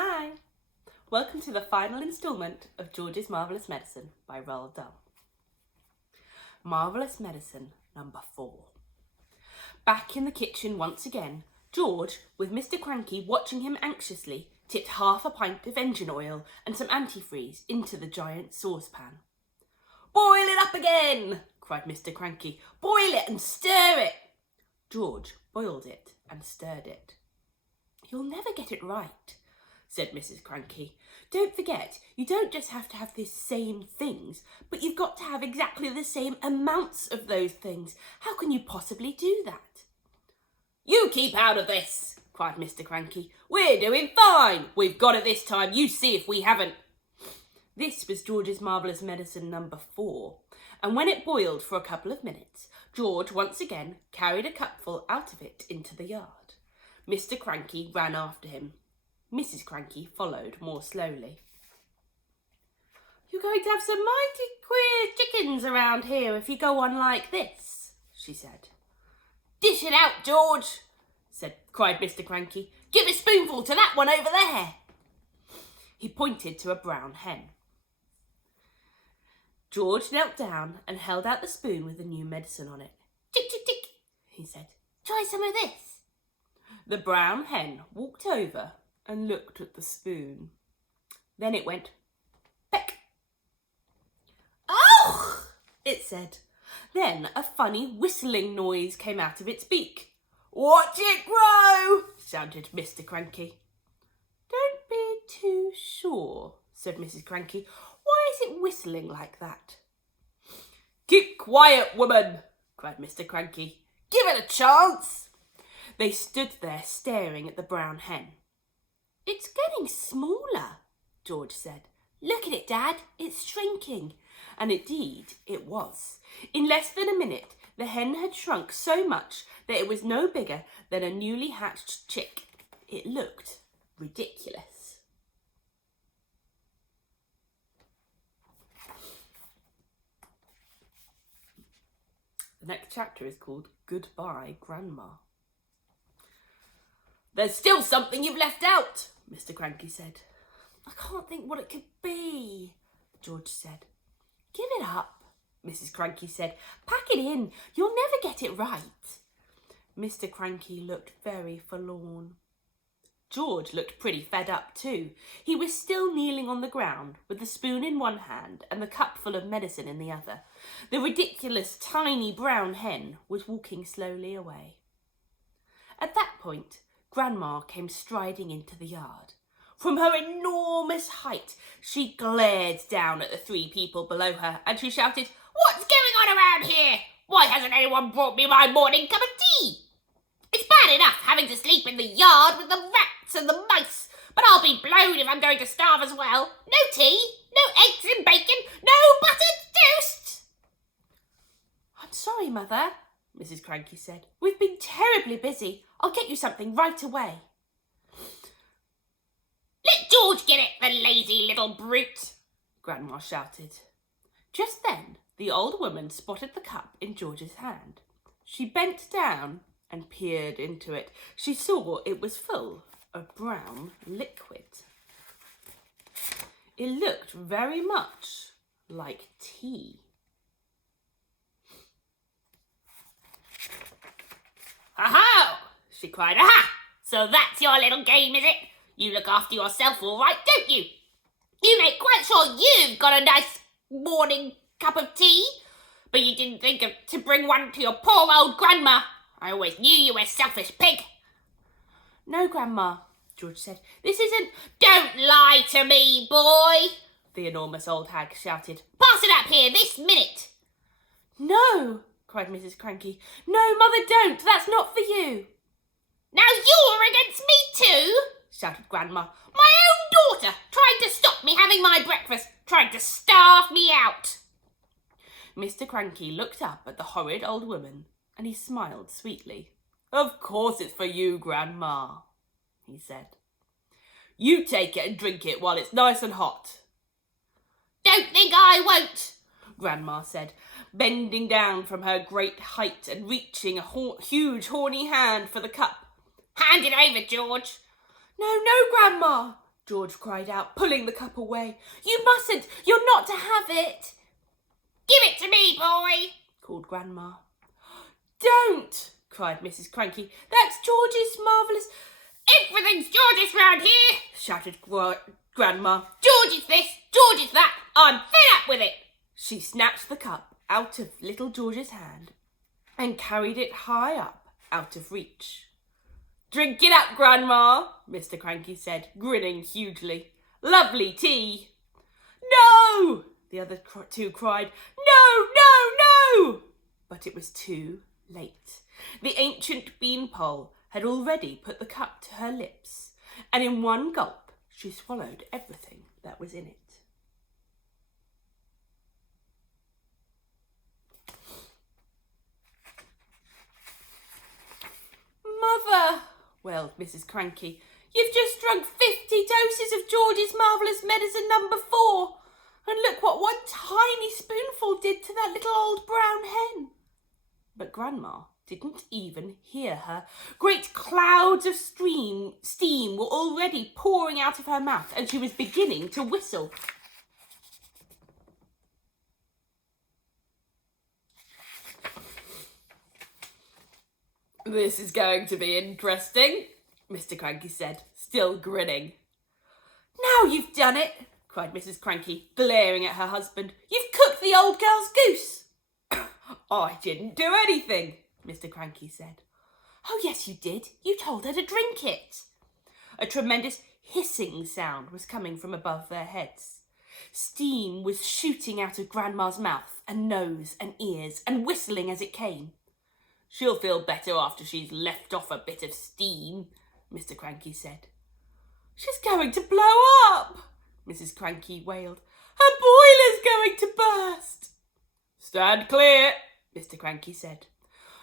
Hi! Welcome to the final instalment of George's Marvellous Medicine by Roald Dahl. Marvellous Medicine number 4. Back in the kitchen once again, George, with Mr. Cranky watching him anxiously, tipped half a pint of engine oil and some antifreeze into the giant saucepan. "Boil it up again!" cried Mr. Cranky. "Boil it and stir it!" George boiled it and stirred it. "You'll never get it right," said Mrs. Cranky. "Don't forget, you don't just have to have the same things, but you've got to have exactly the same amounts of those things. How can you possibly do that?" "You keep out of this," cried Mr. Cranky. "We're doing fine. We've got it this time. You see if we haven't." This was George's Marvellous Medicine number 4, and when it boiled for a couple of minutes, George once again carried a cupful out of it into the yard. Mr. Cranky ran after him. Mrs. Cranky followed more slowly. "You're going to have some mighty queer chickens around here if you go on like this," she said. "Dish it out, George," cried Mr. Cranky. "Give a spoonful to that one over there." He pointed to a brown hen. George knelt down and held out the spoon with the new medicine on it. "Tick, tick, tick," he said. "Try some of this." The brown hen walked over and looked at the spoon. Then it went peck. "Oh!" it said. Then a funny whistling noise came out of its beak. "Watch it grow!" shouted Mr. Cranky. "Don't be too sure," said Mrs. Cranky. "Why is it whistling like that?" "Keep quiet, woman!" cried Mr. Cranky. "Give it a chance!" They stood there staring at the brown hen. "It's getting smaller," George said. "Look at it, Dad. It's shrinking." And indeed it was. In less than a minute, the hen had shrunk so much that it was no bigger than a newly hatched chick. It looked ridiculous. The next chapter is called Goodbye, Grandma. "There's still something you've left out," Mr. Cranky said. "I can't think what it could be," George said. "Give it up," Mrs. Cranky said. "Pack it in. You'll never get it right." Mr. Cranky looked very forlorn. George looked pretty fed up too. He was still kneeling on the ground with the spoon in one hand and the cupful of medicine in the other. The ridiculous tiny brown hen was walking slowly away. At that point, Grandma came striding into the yard. From her enormous height, she glared down at the 3 people below her and she shouted, "What's going on around here? Why hasn't anyone brought me my morning cup of tea? It's bad enough having to sleep in the yard with the rats and the mice, but I'll be blowed if I'm going to starve as well. No tea, no eggs and bacon, no buttered toast." "I'm sorry, Mother," Mrs. Cranky said. "We've been terribly busy. I'll get you something right away." "Let George get it, the lazy little brute," Grandma shouted. Just then, the old woman spotted the cup in George's hand. She bent down and peered into it. She saw it was full of brown liquid. It looked very much like tea. "Aha!" she cried. "Aha! So that's your little game, is it? You look after yourself all right, don't you? You make quite sure you've got a nice morning cup of tea, but you didn't think to bring one to your poor old grandma. I always knew you were a selfish pig." "No, Grandma," George said. "This isn't—" "Don't lie to me, boy," the enormous old hag shouted. "Pass it up here this minute." "No," cried Mrs. Cranky. "No, Mother, don't. That's not for you." "Now you're against me too," shouted Grandma. "My own daughter trying to stop me having my breakfast, trying to starve me out." Mr. Cranky looked up at the horrid old woman and he smiled sweetly. "Of course it's for you, Grandma," he said. "You take it and drink it while it's nice and hot." "Don't think I won't," Grandma said, bending down from her great height and reaching a huge horny hand for the cup. "Hand it over, George." "No, no, Grandma," George cried out, pulling the cup away. "You mustn't! You're not to have it!" "Give it to me, boy!" called Grandma. "Don't!" cried Mrs. Cranky. "That's George's Marvellous—" "Everything's George's round here!" shouted Grandma. "George is this, George is that. I'm fed up with it." She snatched the cup out of little George's hand and carried it high up out of reach. "Drink it up, Grandma," Mr. Cranky said, grinning hugely. "Lovely tea." "No!" the other two cried. "No, no, no!" But it was too late. The ancient beanpole had already put the cup to her lips, and in one gulp she swallowed everything that was in it. "Mother," wailed Mrs. Cranky, "you've just drunk 50 doses of George's Marvellous Medicine No. 4, and look what one tiny spoonful did to that little old brown hen." But Grandma didn't even hear her. Great clouds of steam were already pouring out of her mouth, and she was beginning to whistle. "This is going to be interesting," Mr. Cranky said, still grinning. "Now you've done it," cried Mrs. Cranky, glaring at her husband. "You've cooked the old girl's goose." "I didn't do anything," Mr. Cranky said. "Oh, yes, you did. You told her to drink it." A tremendous hissing sound was coming from above their heads. Steam was shooting out of Grandma's mouth and nose and ears and whistling as it came. "She'll feel better after she's left off a bit of steam," Mr. Cranky said. "She's going to blow up," Mrs. Cranky wailed. "Her boiler's going to burst." "Stand clear," Mr. Cranky said.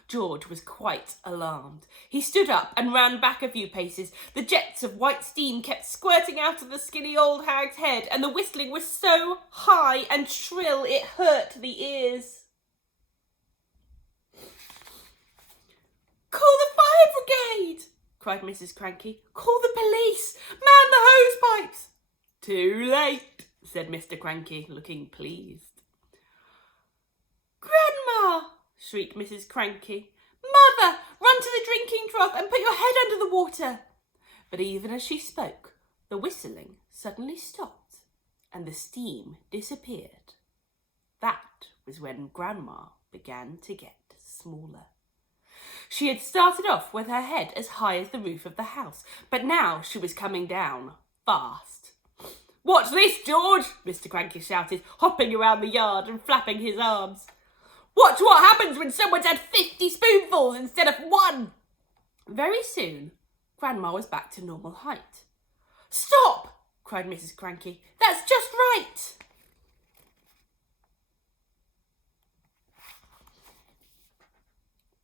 George was quite alarmed. He stood up and ran back a few paces. The jets of white steam kept squirting out of the skinny old hag's head, and the whistling was so high and shrill it hurt the ears. "Call the fire brigade!" cried Mrs. Cranky. "Call the police! Man the hose pipes!" "Too late," said Mr. Cranky, looking pleased. "Grandma!" shrieked Mrs. Cranky. "Mother, run to the drinking trough and put your head under the water." But even as she spoke, the whistling suddenly stopped and the steam disappeared. That was when Grandma began to get smaller. She had started off with her head as high as the roof of the house, but now she was coming down fast. "Watch this, George!" Mr. Cranky shouted, hopping around the yard and flapping his arms. "Watch what happens when someone's had 50 spoonfuls instead of 1. Very soon, Grandma was back to normal height. "Stop!" cried Mrs. Cranky. "That's just right."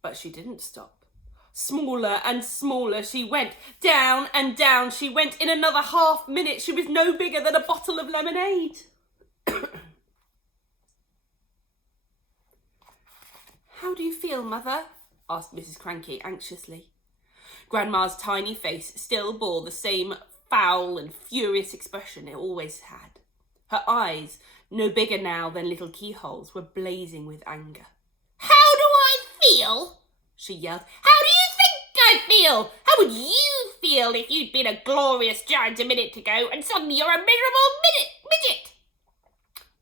But she didn't stop. Smaller and smaller she went. Down and down she went. In another half minute she was no bigger than a bottle of lemonade. "How do you feel, Mother?" asked Mrs. Cranky anxiously. Grandma's tiny face still bore the same foul and furious expression it always had. Her eyes, no bigger now than little keyholes, were blazing with anger. "How do I feel?" she yelled. "How do you think I feel? How would you feel if you'd been a glorious giant a minute ago and suddenly you're a miserable midget?"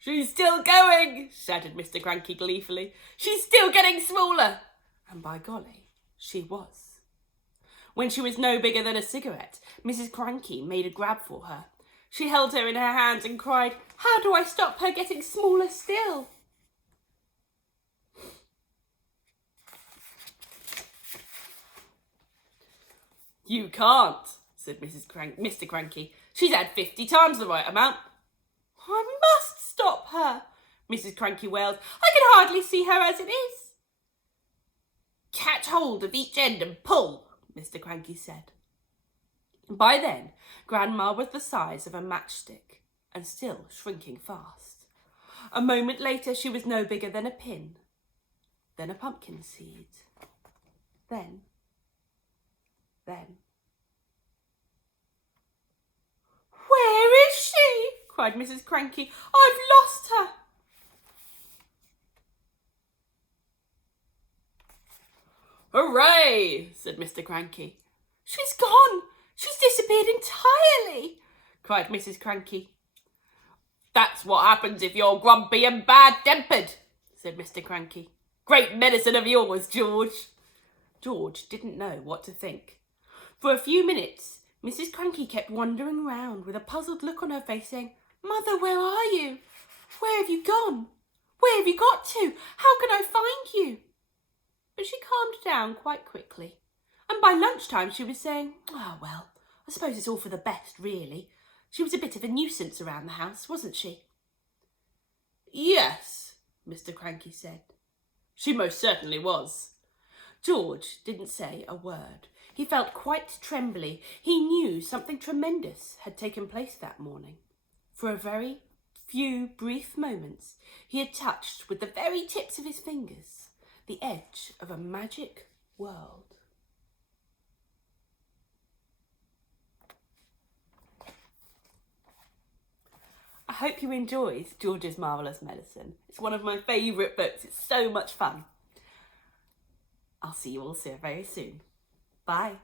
"She's still going," shouted Mr. Cranky gleefully. "She's still getting smaller." And by golly, she was. When she was no bigger than a cigarette, Mrs. Cranky made a grab for her. She held her in her hands and cried, "How do I stop her getting smaller still?" "You can't," said Mr. Cranky. "She's had 50 times the right amount." "I must stop her," Mrs. Cranky wailed. "I can hardly see her as it is." "Catch hold of each end and pull," Mr. Cranky said. By then, Grandma was the size of a matchstick and still shrinking fast. A moment later, she was no bigger than a pin, then a pumpkin seed, then. cried Mrs. Cranky. "I've lost her." "Hooray!" said Mr. Cranky. "She's gone! She's disappeared entirely!" cried Mrs. Cranky. "That's what happens if you're grumpy and bad-tempered," said Mr. Cranky. "Great medicine of yours, George." George didn't know what to think. For a few minutes, Mrs. Cranky kept wandering round with a puzzled look on her face, saying, "Mother, where are you? Where have you gone? Where have you got to? How can I find you?" But she calmed down quite quickly, and by lunchtime she was saying, "Oh, well, I suppose it's all for the best, really. She was a bit of a nuisance around the house, wasn't she?" "Yes," Mr. Cranky said. "She most certainly was." George didn't say a word. He felt quite trembly. He knew something tremendous had taken place that morning. For a very few brief moments, he had touched with the very tips of his fingers the edge of a magic world. I hope you enjoyed George's Marvellous Medicine. It's one of my favourite books. It's so much fun. I'll see you all very soon. Bye.